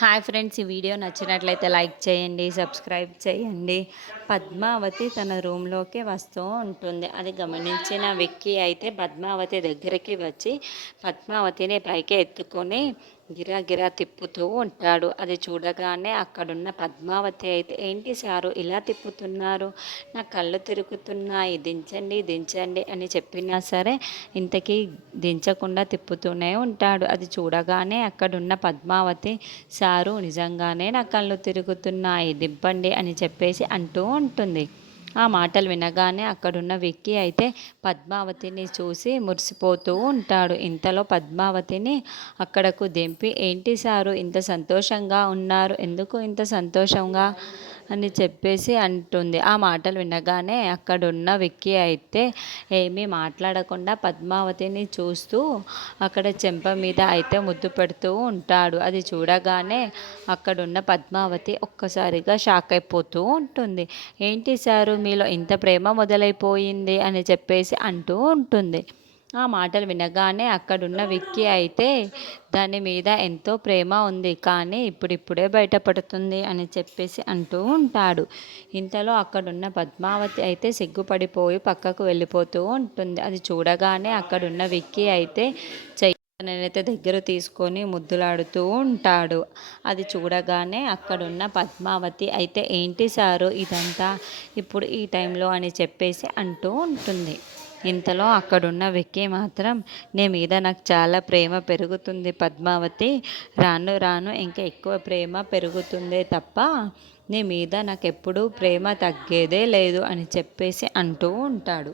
Hi friends, ఈ video నచ్చినట్లయితే like చేయండి, సబ్స్క్రైబ్ చేయండి. పద్మావతి తన రూమ్లోకి వస్తూ ఉంటుంది. అది గమనించిన విక్కీ అయితే పద్మావతి దగ్గరికి వచ్చి పద్మావతిని పైకి ఎత్తుకొని గిరా గిరా తిప్పుతూ ఉంటాడు. అది చూడగానే అక్కడున్న పద్మావతి అయితే, ఏంటి సారు ఇలా తిప్పుతున్నారు, నా కళ్ళు తిరుగుతున్నాయి, దించండి దించండి అని చెప్పినా సరే ఇంతకీ దించకుండా తిప్పుతూనే ఉంటాడు. అది చూడగానే అక్కడున్న పద్మావతి, సారు నిజంగానే నా కళ్ళు తిరుగుతున్నాయి, దింపండి అని చెప్పేసి అంటూ ఉంటుంది. ఆ మాటలు వినగానే అక్కడున్న విక్కీ అయితే పద్మావతిని చూసి మురిసిపోతూ ఉంటాడు. ఇంతలో పద్మావతిని అక్కడకు దింపి, ఏంటి సారు ఇంత సంతోషంగా ఉన్నారు, ఎందుకు ఇంత సంతోషంగా అని చెప్పేసి అంటుంది. ఆ మాటలు వినగానే అక్కడున్న విక్కీ అయితే ఏమీ మాట్లాడకుండా పద్మావతిని చూస్తూ అక్కడ చెంప మీద అయితే ముద్దు పెడుతూ ఉంటాడు. అది చూడగానే అక్కడున్న పద్మావతి ఒక్కసారిగా షాక్ అయిపోతూ ఉంటుంది. ఏంటి సారు మీలో ఇంత ప్రేమ మొదలైపోయింది అని చెప్పేసి అంటూ ఉంటుంది. ఆ మాటలు వినగానే అక్కడున్న విక్కీ అయితే దాని మీద ఎంతో ప్రేమ ఉంది, కానీ ఇప్పుడిప్పుడే బయటపడుతుంది అని చెప్పేసి అంటూ ఉంటాడు. ఇంతలో అక్కడున్న పద్మావతి అయితే సిగ్గుపడిపోయి పక్కకు వెళ్ళిపోతూ ఉంటుంది. అది చూడగానే అక్కడున్న విక్కీ అయితే నేనైతే దగ్గర తీసుకొని ముద్దులాడుతూ ఉంటాడు. అది చూడగానే అక్కడున్న పద్మావతి అయితే, ఏంటి సారు ఇదంతా ఇప్పుడు ఈ టైంలో అని చెప్పేసి అంటూ ఉంటుంది. ఇంతలో అక్కడున్న విక్కీ మాత్రం, నీ మీద నాకు చాలా ప్రేమ పెరుగుతుంది పద్మావతి, రాను రాను ఇంకా ఎక్కువ ప్రేమ పెరుగుతుందే తప్ప నీ మీద నాకు ఎప్పుడూ ప్రేమ తగ్గేదే లేదు అని చెప్పేసి అంటూ ఉంటాడు.